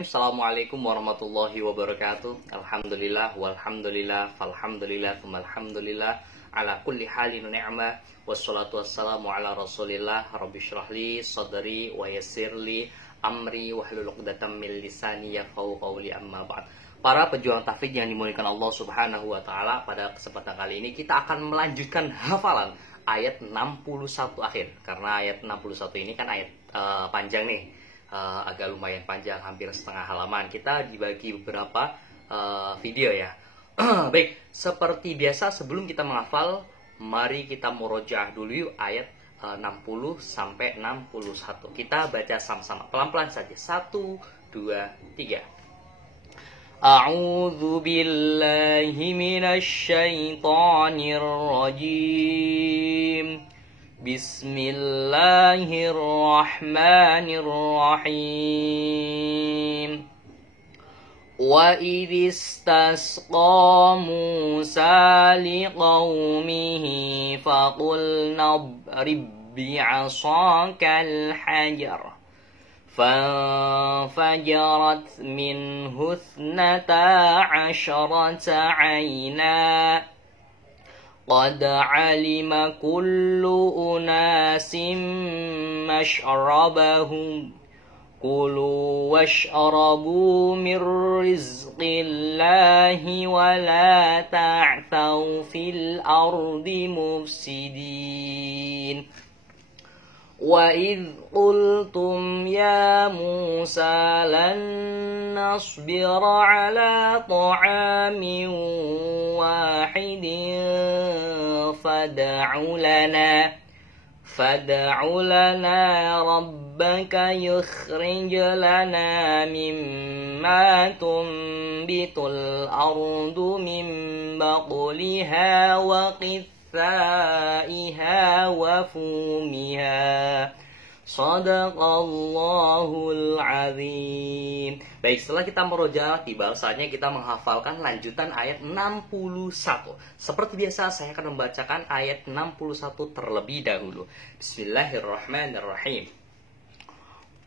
Assalamualaikum warahmatullahi wabarakatuh. Alhamdulillah walhamdulillah falhamdulillah alhamdulillah ala kulli halin ni'mah wassalatu wassalamu ala rasulillah rabbi syrahli sadri wa yassirli amri wahlul 'uqdatam min lisani yafqahu qawli amma ba'd. Para pejuang tahfidz yang dimuliakan Allah Subhanahu wa taala, pada kesempatan kali ini kita akan melanjutkan hafalan ayat 61 akhir. Karena ayat 61 ini kan ayat panjang nih. Agak lumayan panjang, hampir setengah halaman. Kita dibagi beberapa video ya. Baik, seperti biasa sebelum kita menghafal, mari kita murojaah dulu yuk ayat 60 sampai 61. Kita baca sama-sama, pelan-pelan saja. 1, 2, 3. A'udzu billahi minasy syaithanir rajim. Bismillahirrahmanirrahim. Wa idh istasqa Musa liqaumihi faqulna idrib bi'asakal hajar fanfajarat minhu ithnata 'asyrata 'ayna qad 'alima kullu unasin mashrabahum kulu washrabu min rizqillahi wa la ta'thaw fil ardi mufsidin. Wa idh qultum ya Musa lan nasbira ala ta'amin wahidin fad'u lana rabbaka yukhrij lana mimma tunbitul ardu min baqliha wa qithaiha wa fumiha. Shadaqallahul azim. Baik, setelah kita merojaah, tiba saatnya kita menghafalkan lanjutan ayat 61. Seperti biasa, saya akan membacakan ayat 61 terlebih dahulu. Bismillahirrahmanirrahim.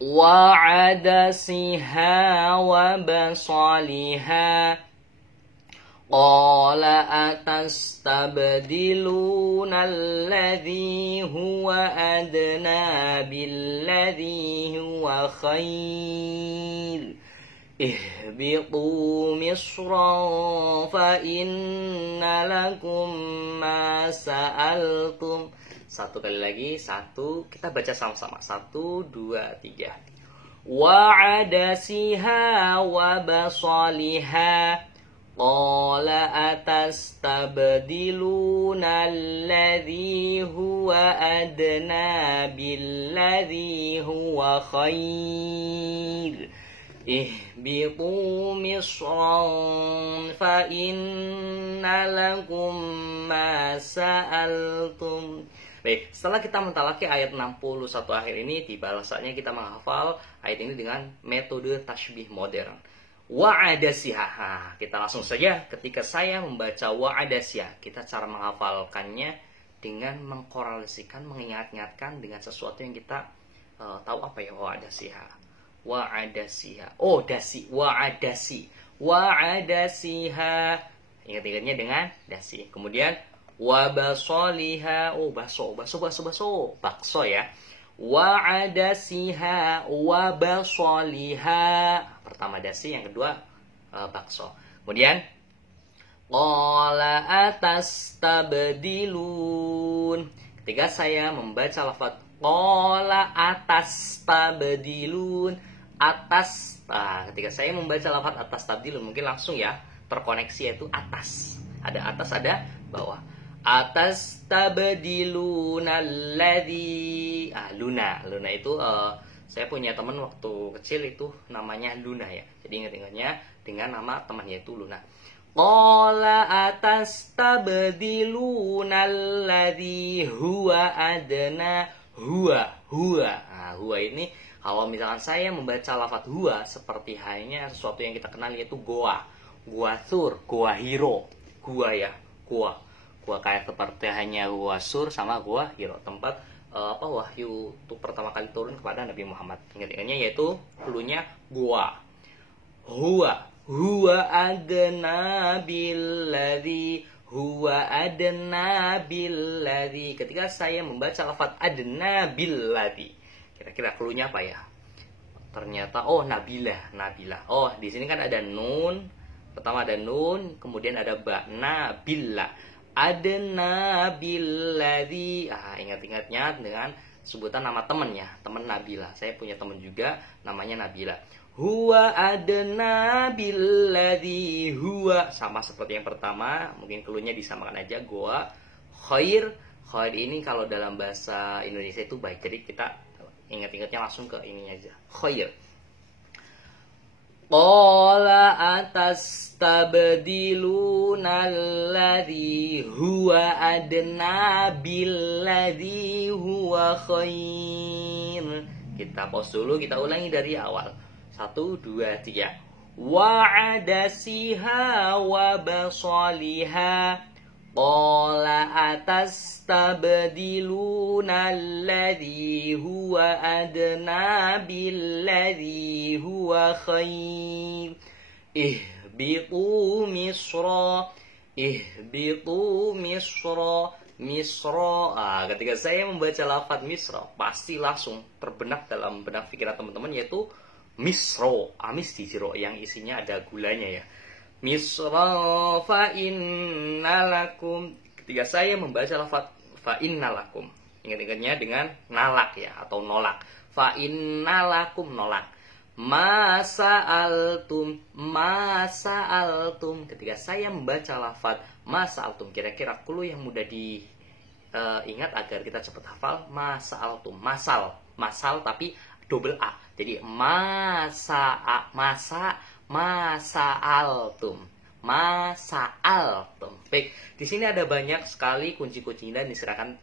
Wa'adasiha wa basaliha qala atastabdiluna alladhi huwa adna billadhi huwa khair ihbitu misran fa inna lakum ma sa'altum. Satu kali lagi, kita baca sama-sama. 1, 2, 3. Wa'adasiha wa basaliha qala atastabdiluna alladhi huwa adna billadhi huwa khair ihbitu misran fa inna lakum ma sa'altum. Baik, setelah kita mentalaki ayat 61 akhir ini, tiba saatnya kita menghafal ayat ini dengan metode tasybih modern. Wa'adasiha. Kita langsung saja, ketika saya membaca wa'adasiha, kita cara menghafalkannya dengan mengkorelasikan, mengingat-ingatkan dengan sesuatu yang kita tahu. Apa ya wa'adasiha? Wa'adasiha. Oh, dasi. Wa'adasi. Wa'adasiha. Ingat-ingatnya dengan dasi. Kemudian wabasoliha. Oh, bakso ya. Wa'adasiha wabasoliha. Pertama dasi, yang kedua bakso. Kemudian qala atastabdilun. Ketika saya membaca lafaz qala atastabdilun, atas. Ketika saya membaca lafaz atastabdilun, mungkin langsung ya terkoneksi, yaitu atas. Ada atas, ada bawah. Atas tabdiluna alladhi Luna itu saya punya teman waktu kecil itu namanya Luna ya. Jadi ingat-ingatnya dengan nama temannya itu Luna. Qala atas tabdiluna alladhi huwa adna. Huwa. Huwa ini kalau misalkan saya membaca lafaz huwa seperti halnya sesuatu yang kita kenal, yaitu goa. Goa sur, goa hiro. Goa ya, goa kayak seperti hanya gua sur sama gua hiro, tempat wahyu itu pertama kali turun kepada Nabi Muhammad. Ingat-ingatnya yaitu hulunya gua. huwa adna billadzi, huwa adna billadzi. Ketika saya membaca lafaz adna billadzi, kira-kira cluenya apa ya? Ternyata nabilah. Oh, di sini kan ada nun. Pertama ada nun, kemudian ada ba. Nabilah. Adna billadzi. Ingat-ingatnya dengan sebutan nama temannya, teman Nabila. Saya punya teman juga namanya Nabila. Huwa adna billadzi huwa, sama seperti yang pertama, mungkin cluenya disamakan aja. Gua khair. Khair ini kalau dalam bahasa Indonesia itu baik. Jadi kita ingat-ingatnya langsung ke ininya aja. Khair. Qala atastabdiluna alladzi huwa adna billadzi huwa khair. Kita pause dulu, kita ulangi dari awal. 1, 2, 3. Wa'adasiha wa basaliha. Qala atastabdiluna alladzi huwa adna billadzi huwa khair. Ihbitu misra. Ketika saya membaca lafaz misra, pasti langsung terbenak dalam benak pikiran teman-teman, yaitu misro, amis di jero, yang isinya ada gulanya ya. Misra fa innalakum. Ketika saya membaca lafaz fa innalakum, ingat-ingatnya dengan nalak ya, atau nolak. Fa innalakum, nolak. Masa'altum. Ketika saya membaca lafaz masa'altum, kira-kira clue yang mudah diingat agar kita cepat hafal. Masa'altum, masal tapi double A. Jadi masa'altum. Baik, di sini ada banyak sekali kunci-kunci dan silakan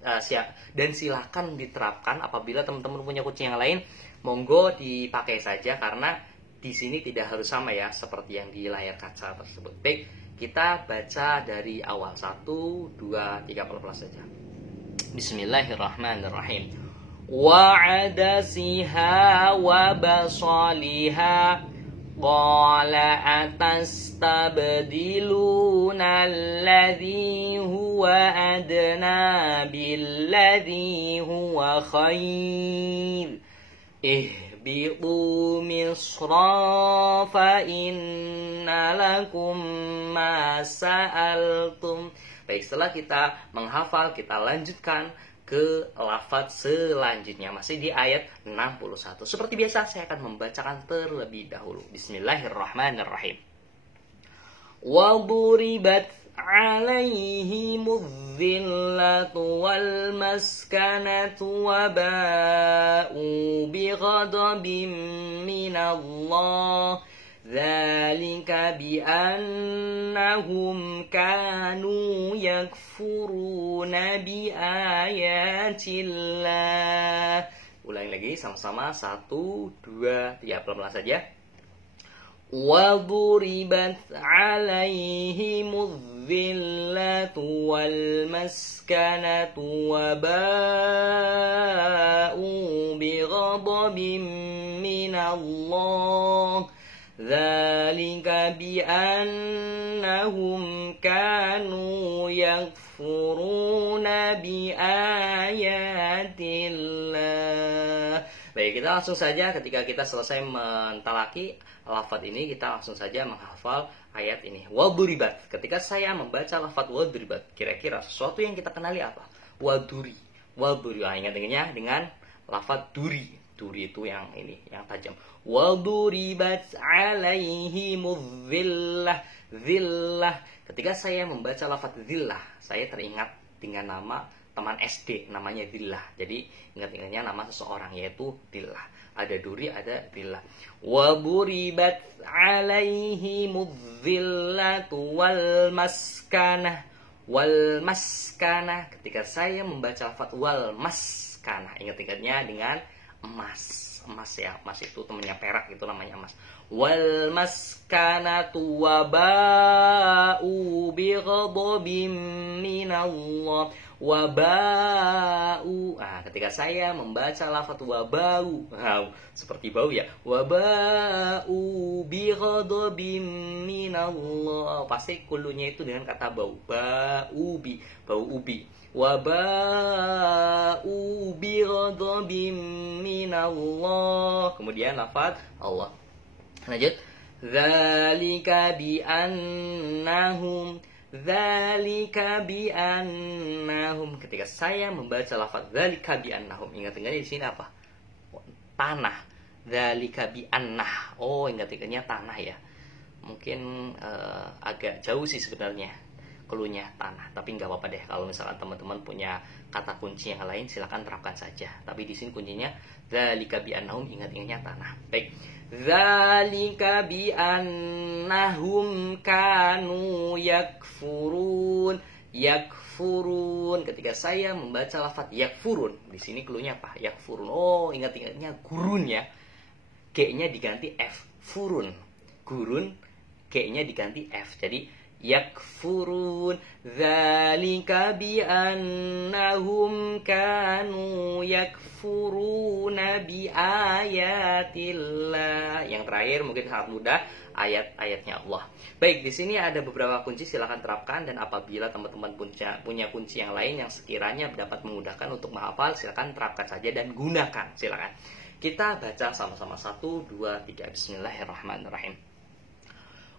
diterapkan. Apabila teman-teman punya kunci yang lain, monggo dipakai saja, karena di sini tidak harus sama ya seperti yang di layar kaca tersebut. Baik, kita baca dari awal. 1, 2, 3 pelan-pelan saja. Bismillahirrahmanirrahim. Wa'adasiha wa basaliha. Qala atastabdiluna alladzi huwa adna billadzi huwa khair. Ihbitu misra fa inna lakum ma sa'altum. Baik, setelah kita menghafal, kita lanjutkan ke lafaz selanjutnya, masih di ayat 61. Seperti biasa saya akan membacakan terlebih dahulu. Bismillahirrahmanirrahim. Wa duribat 'alaihimudz zillatu wal maskanatu wa ba'u bighadabin minallah. Dzalika bi'annahum kanu yakfuruna biayatillah. Ulangi lagi sama-sama. 1, 2, 3 pelan-pelan saja. Wa duribat 'alaihimudz zillatu wal maskanatu wa ba'u bighadabin minallah. Dzalika bi'annahum kanu yakfuruna biayatillah. Baik, kita langsung saja ketika kita selesai mentalaki lafaz ini, kita langsung saja menghafal ayat ini. Waduribat. Ketika saya membaca lafaz waduribat, kira-kira sesuatu yang kita kenali apa? Waduri. Ingat-ingatnya dengan lafaz duri. Duri itu yang ini, yang tajam. Waduribat 'alaihimudz zillah. Ketika saya membaca lafaz zillah, saya teringat dengan nama teman SD, namanya Zillah. Jadi ingat-ingatnya nama seseorang, yaitu Zillah. Ada duri, ada zillah. Waduribat 'alaihimudz zillatu wal maskanah. Ketika saya membaca lafaz wal maskanah, ingat-ingatnya dengan emas ya, emas itu temannya perak, itu namanya emas. Wal maskanatu wa ba'u bighadabin minallah. Wabau. Nah, ketika saya membaca lafaz wabau, seperti bau ya. Wabau bi ghadabim minallah. Pasti kulunya itu dengan kata bau. Bau ubi. Wabau bi ghadabim minallah. Kemudian lafaz Allah. Lanjut. Dzalika bi annahum. Ketika saya membaca lafaz dzalika bi annahum, ingat-ingatnya di sini apa? Tanah. Dzalika bi annah. Oh, ingat-ingatnya tanah ya. Mungkin agak jauh sih sebenarnya keluhnya tanah, tapi nggak apa-apa deh kalau misalkan teman-teman punya kata kunci yang lain silakan terapkan saja. Tapi di sini kuncinya dzalika bi annahum, ingat-ingatnya tanah. Baik. Dzalika bi annahum kanu yakfurun. Ketika saya membaca lafaz yakfurun, di sini keluhnya apa? Yakfurun. Oh, ingat-ingatnya gurun ya. G-nya diganti F. Furun. Gurun, G-nya diganti F. Jadi yakfurun. Dzalika bi annahum kanu yakfuruna bi ayatillah. Yang terakhir mungkin sangat mudah, ayat-ayatnya Allah. Baik, di sini ada beberapa kunci, silakan terapkan, dan apabila teman-teman punya kunci yang lain yang sekiranya dapat memudahkan untuk menghafal, silakan terapkan saja dan gunakan, silakan. Kita baca sama-sama 1, 2, 3. Bismillahirrahmanirrahim.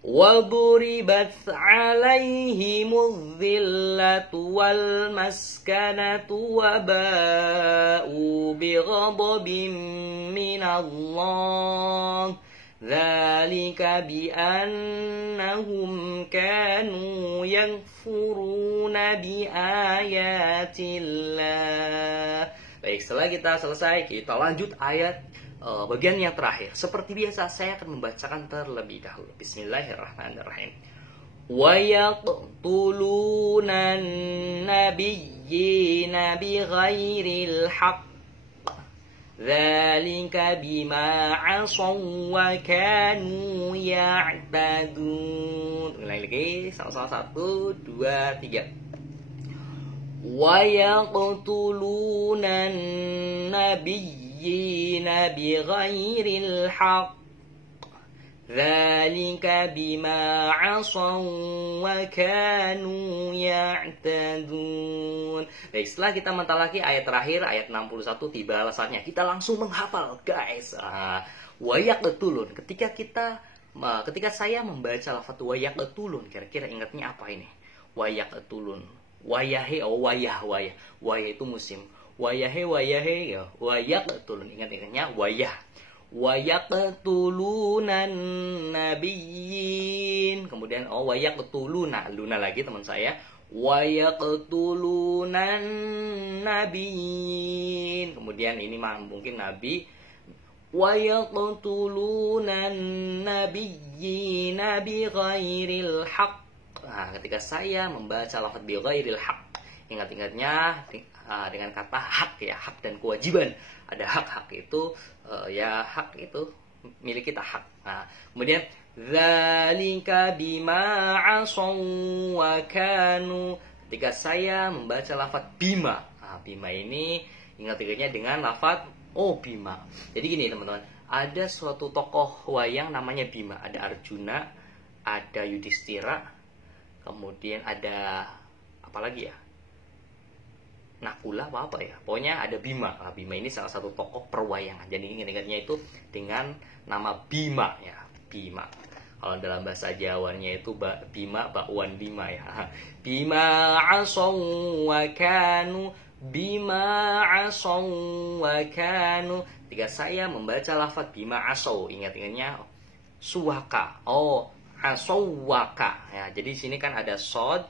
وَضُرِبَتْ عَلَيْهِمُ الذِّلَّةُ وَالْمَسْكَنَةُ وَبَاءُوا بِغَضَبٍ مِّنَ اللَّهِ ذَلِكَ بِأَنَّهُمْ كَانُوا يَكْفُرُونَ بِآيَاتِ اللَّهِ. Baik, setelah kita selesai, kita lanjut ayat bagian yang terakhir. Seperti biasa, saya akan membacakan terlebih dahulu. Bismillahirrahmanirrahim. Wa yaqtuluna an-nabiyyina bighairil haqq. Dzalika bima 'asaw wa kanu ya'tadun. Ulangi lagi, sama-sama 1, 2, 3. Wa yaqtuluna an-nabiyyina bighairil haqq. Dzalika bima 'asaw wa kanu ya'tadun. Baik, setelah kita mentalaki ayat terakhir, ayat 61, tiba alasannya. Kita langsung menghafal, guys. Wa yaqtulun. Ketika saya membaca lafaz wa yaqtulun, kira-kira ingatnya apa ini? Wa yaqtulun. Wayahe, wayah. Wayah itu musim. Wayahe, ya. Wayaqtulun. Ingat-ingatnya wayah. Wayaqtulunan nabiyyin. Kemudian wayaqtuluna. Luna lagi teman saya. Wayaqtulunan nabiyyin. Kemudian ini mungkin nabi. Wayaqtulunan nabiyyina bighairil haqq. Nah, ketika saya membaca lafaz bi ghairil haq, ingat-ingatnya dengan kata hak ya, hak dan kewajiban. Ada hak itu hak itu milik kita, hak. Nah, kemudian dzalika bima 'asaw wa kanu. Ketika saya membaca lafaz bima. Nah, bima ini ingat-ingatnya dengan lafaz bima. Jadi gini teman-teman, ada suatu tokoh wayang namanya Bima. Ada Arjuna, ada Yudhistira, kemudian ada apa lagi ya? Nakula apa ya? Pokoknya ada Bima. Nah, Bima ini salah satu tokoh perwayangan. Jadi ingat-ingatnya itu dengan nama Bima ya, Bima. Kalau dalam bahasa Jawanya itu Bima, bakwan Bima ya. Bima 'asaw wa kanu, Bima 'asaw wa kanu. Ketika saya membaca lafaz Bima 'asaw, ingat-ingatnya suwaka. Asawaka ya. Jadi sini kan ada sod,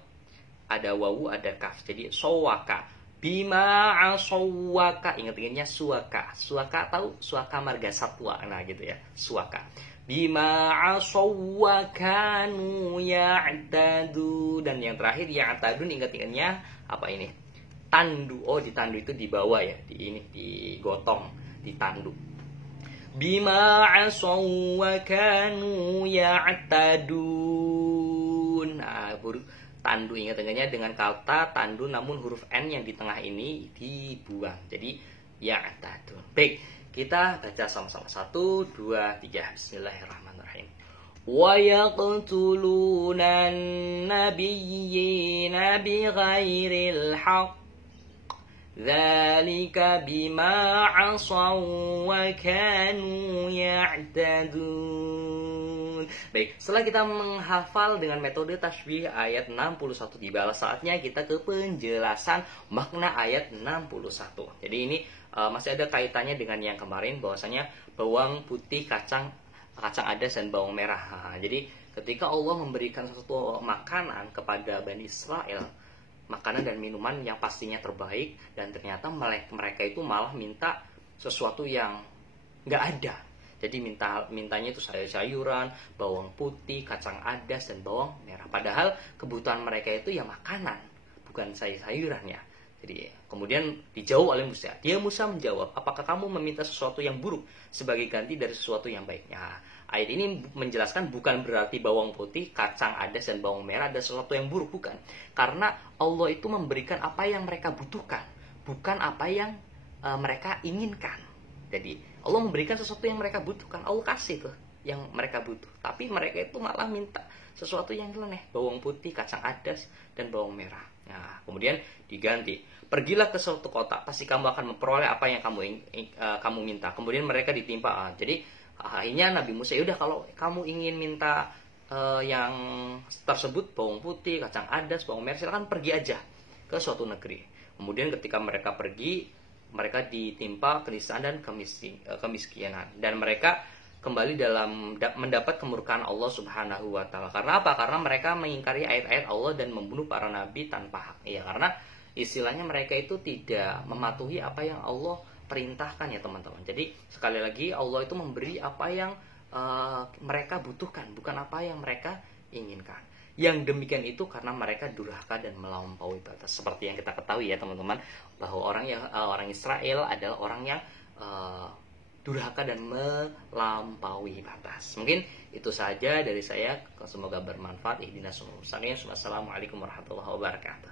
ada wawu, ada kaf. Jadi sawaka. Bima asawaka. Ingat-ingatnya suwaka. Suwaka tahu? Suwaka marga satwa. Nah gitu ya. Suwaka. Bima asawaka nu ya'tadu. Dan yang terakhir ya'tadun, ingat-ingatnya apa ini? Tandu. Oh, di tandu itu di bawah ya. Digotong, ditandu. Bima asaw wa kanu ya'tadun. Nah, tandu, ingat-ingatnya dengan kata tandu namun huruf N yang di tengah ini dibuang. Jadi ya'tadun. Baik, kita baca sama-sama. 1, 2, 3. Bismillahirrahmanirrahim. Wa yaqtuluna an-nabiyyina bighairil haqq dzalika bima 'asaw wa kanu ya'tadun. Baik, setelah kita menghafal dengan metode tasbih ayat 61 tibalah saatnya kita ke penjelasan makna ayat 61. Jadi ini masih ada kaitannya dengan yang kemarin, bahwasanya bawang putih, kacang adas dan bawang merah. Nah, jadi ketika Allah memberikan sesuatu makanan kepada Bani Israel, makanan dan minuman yang pastinya terbaik, dan ternyata mereka itu malah minta sesuatu yang nggak ada. Jadi mintanya itu sayur-sayuran, bawang putih, kacang adas dan bawang merah. Padahal kebutuhan mereka itu ya makanan, bukan sayur-sayurannya. Jadi kemudian dijawab oleh Musa. Musa menjawab, apakah kamu meminta sesuatu yang buruk sebagai ganti dari sesuatu yang baik? Nah, ayat ini menjelaskan bukan berarti bawang putih, kacang adas dan bawang merah ada sesuatu yang buruk, bukan. Karena Allah itu memberikan apa yang mereka butuhkan, bukan apa yang mereka inginkan. Jadi Allah memberikan sesuatu yang mereka butuhkan, Allah kasih tuh yang mereka butuh. Tapi mereka itu malah minta sesuatu yang nyeleneh, bawang putih, kacang adas dan bawang merah. Nah, kemudian diganti. Pergilah ke suatu kota, pasti kamu akan memperoleh apa yang kamu minta. Kemudian mereka ditimpa. Jadi akhirnya Nabi Musa, yaudah kalau kamu ingin minta yang tersebut, bawang putih, kacang adas, bawang merah, silakan pergi aja ke suatu negeri. Kemudian ketika mereka pergi, mereka ditimpa keniscayaan dan kemiskinan, dan mereka kembali dalam mendapat kemurkaan Allah Subhanahu wa taala. Karena apa? Karena mereka mengingkari ayat-ayat Allah dan membunuh para nabi tanpa hak. Ya, karena istilahnya mereka itu tidak mematuhi apa yang Allah perintahkan ya teman-teman. Jadi sekali lagi Allah itu memberi apa yang mereka butuhkan, bukan apa yang mereka inginkan. Yang demikian itu karena mereka durhaka dan melampaui batas. Seperti yang kita ketahui ya teman-teman, bahwa orang Israel adalah orang yang durhaka dan melampaui batas. Mungkin itu saja dari saya. Semoga bermanfaat. Ihdinas siratal mustaqim. Wassalamualaikum warahmatullahi wabarakatuh.